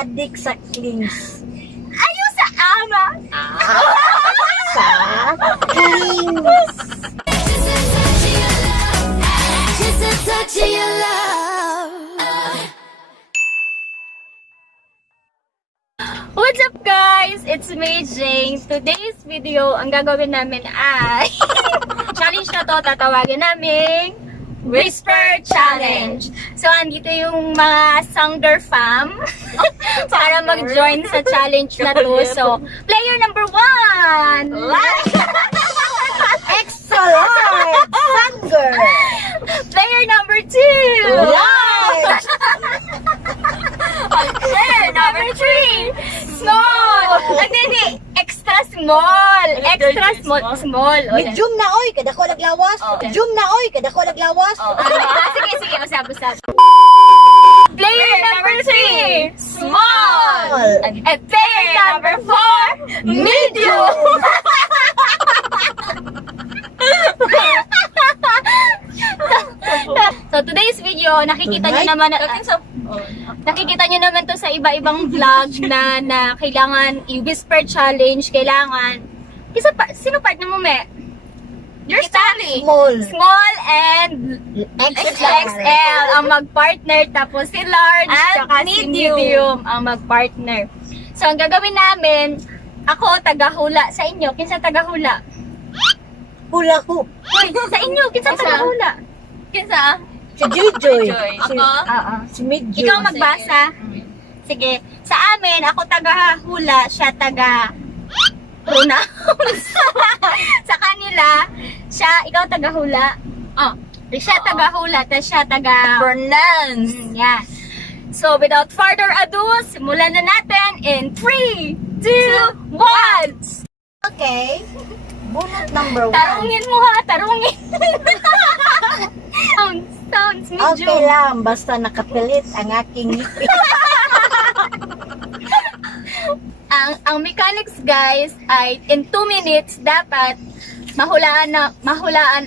Adik sa clings. Ayaw sa ama. Sa clings. Just a touch of your love. What's up guys? It's me, Jane. Today's video, ang gagawin namin ay challenge na to, tatawagin namin Whisper Challenge. So, andito yung mga Sangder fam para mag-join sa challenge na to. So, player number 1! Extra large. Sanger. Player number 2! Large. Player number 3! Small! Hindi, extra small! Extra small! Small! O, yan. Medium na oy, kada ko naglawas. Medium na oy, kada ko naglawas. Sige, usap. Player number 3, small. And player number 4, medium. So today's video, nakikita nyo naman to sa iba-ibang vlog na kailangan i-whisper challenge, kailangan. Sino partner mo, me? You're Stanley. Small and XL ang mag-partner, tapos si large at si medium ang mag-partner. So, ang gagawin namin, ako taga-hula. Sa inyo, kinsa taga-hula? Hula hoop. Hoy, sa inyo, kinsa taga-hula? Kinsa? Si Joy. Ako? Si Medium. Ikaw magbasa? Sige. Sa amin, ako taga-hula, siya taga-pronounce. Sa kanila, ikaw taga-hula. Siya taga-hula, tapos siya taga-pronounce. Yeah. So, without further ado, simulan na natin in 3, 2, 1! Okay. Bunot number 1. Tarungin mo ha, tarungin. Sounds medyo. Okay lang, basta nakapilit ang aking ngipin. Ang mechanics guys ay in 2 minutes dapat mahulaan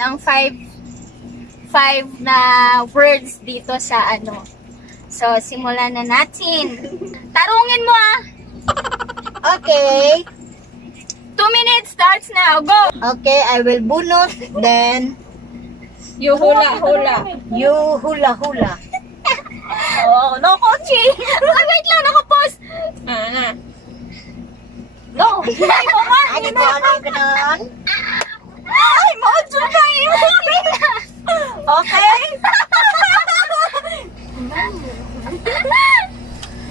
ang 5 na words dito sa ano. So simulan na natin. Tarungin mo ah. Okay. 2 minutes starts now. Go. Okay, I will bunot, then You hula. you hula. Oh, no coaching. Wait lang, naka-pause. No. Ano ko, ano ganon? Ay, mojo na yun. Okay?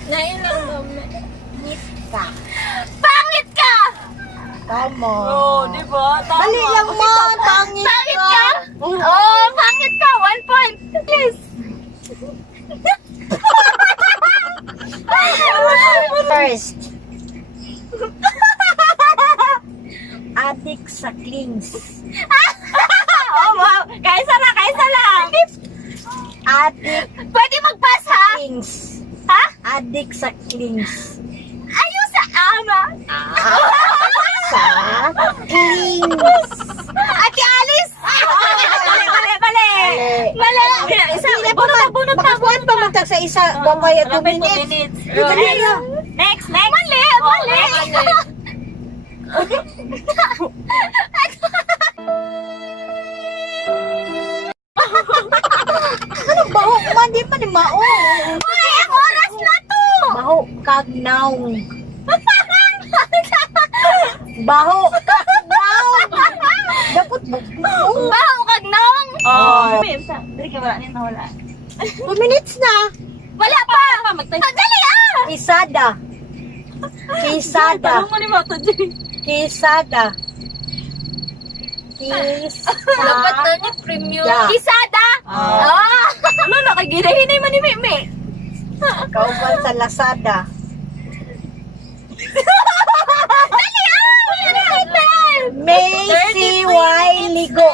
Nailang naman. Ka. Pangit ka! Come on. diba? Dali lang mo, pangit Pangit ka. ka? Oh, pangit ka. 1 point. Please. First. Adik sa clings. Oh, wow. Kaisa lang. Adik Pwede mag-pass, ha? clings. Ha? Adik sa clings. Ayaw sa ama. Sa clings. Ate Alice. Mali. Isa, bunot pa. Makakuan pa magtag sa isa. Babaya 2 minutes. Dali lang. Next. Mali. Ano baho man di man mao. Uy, ang oras na to. Baho kagnaw. Baho kagnaw. Dapat baho. Baho kag naong. Oh. Dali ka wala nito wala. 2 minutes na. Wala pa. Dali ah. Kisada. Mo ni Mato Jay. Kisada. Dapat na ni premium. Yeah. Kisada. Ano nakagirahinay man ni Meme. Kauban sa Lazada. Macy Ligo.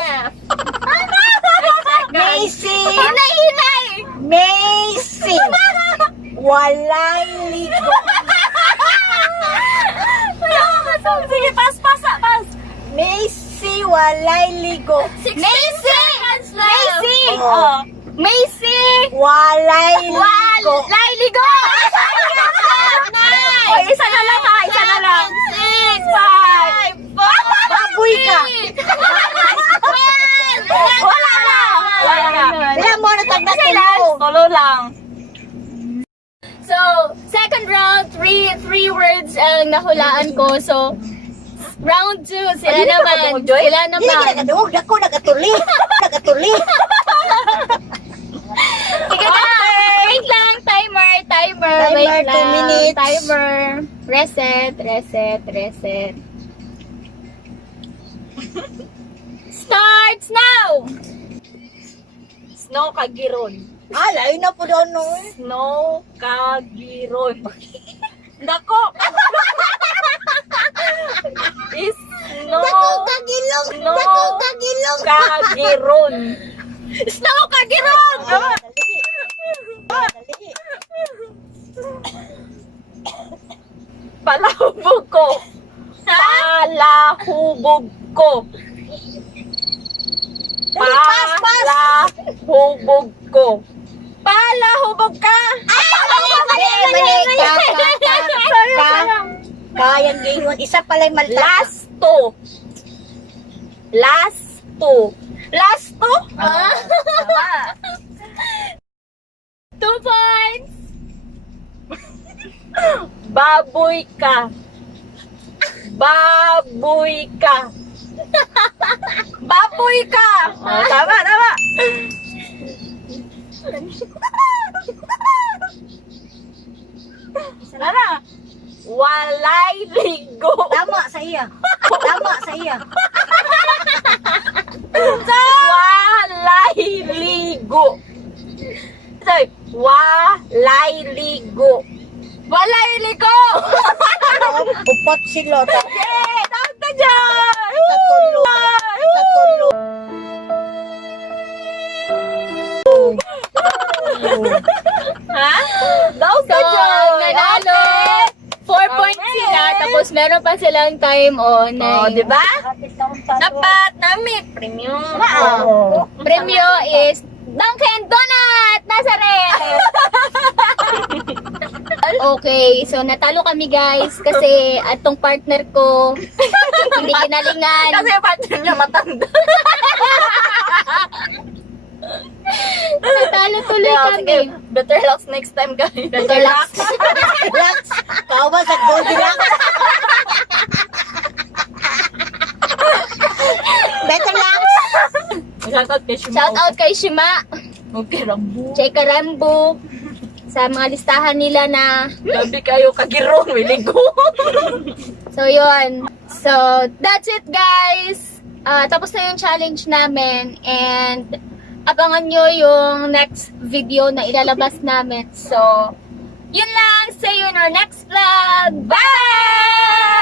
Macy. Hinay. Macy. Walay ligo. Sige, pass. Macy walay ligo. Macy. Oh. Macy. Walay ligo. Walay ligo. three words ang nahulaan ko. So, round 2, sila Ay, naman. Joy? Sila Hindi, naman. nagadungog ako, nagatuli. Nagatuli. Sige na. Wait lang. Timer. Timer, Wait 2 lang. minutes. Timer. Reset. Starts now! Snow Kagiron. Layo na po doon, no? Snow Kagiron. Nako! Is snow Kagilong! No. Kagilong! Kagiron. Snow Kagiron! Dali. Palahubog ko. Palahubog ko. Pass! Palahubog ko. Palahubog ka! Mali! Kayang gingon. Isa pala yung malta. Last to. Last to. 2 points! Baboy ka. Baboy ka. Baboy ka. Oh, tama. Tara. Walay ligo. Tama sa iya. Walay ligo. Say, walay ligo. Walay ligo. Upot sila. Yay! Tawag na dyan! Tatulo. Ha? Tawag So, na dyan! nanalo. 4 points sila. Tapos meron pa silang time on. Oh, di ba? Dapat namin premium. Oo. Premyo is Dunkin' Donut! Nasa ref! Okay, so natalo kami guys kasi atong partner ko hindi ginalingan. Kasi yung partner niya matanda. Natalo tuloy Yeah, kami. sige, better luck next time guys. Better luck. Relax. Kawa sa Goldilocks. Better lang. Shoutout kay Shima. Shout out kay Shima, Okay, Rambo. Cheka Rambo, sa mga listahan nila na Gabi kayo kagirong, wiligo. so yun. So that's it guys. Tapos na yung challenge namin and abangan nyo yung next video na ilalabas namin. So, yun lang. See you in our next vlog. Bye!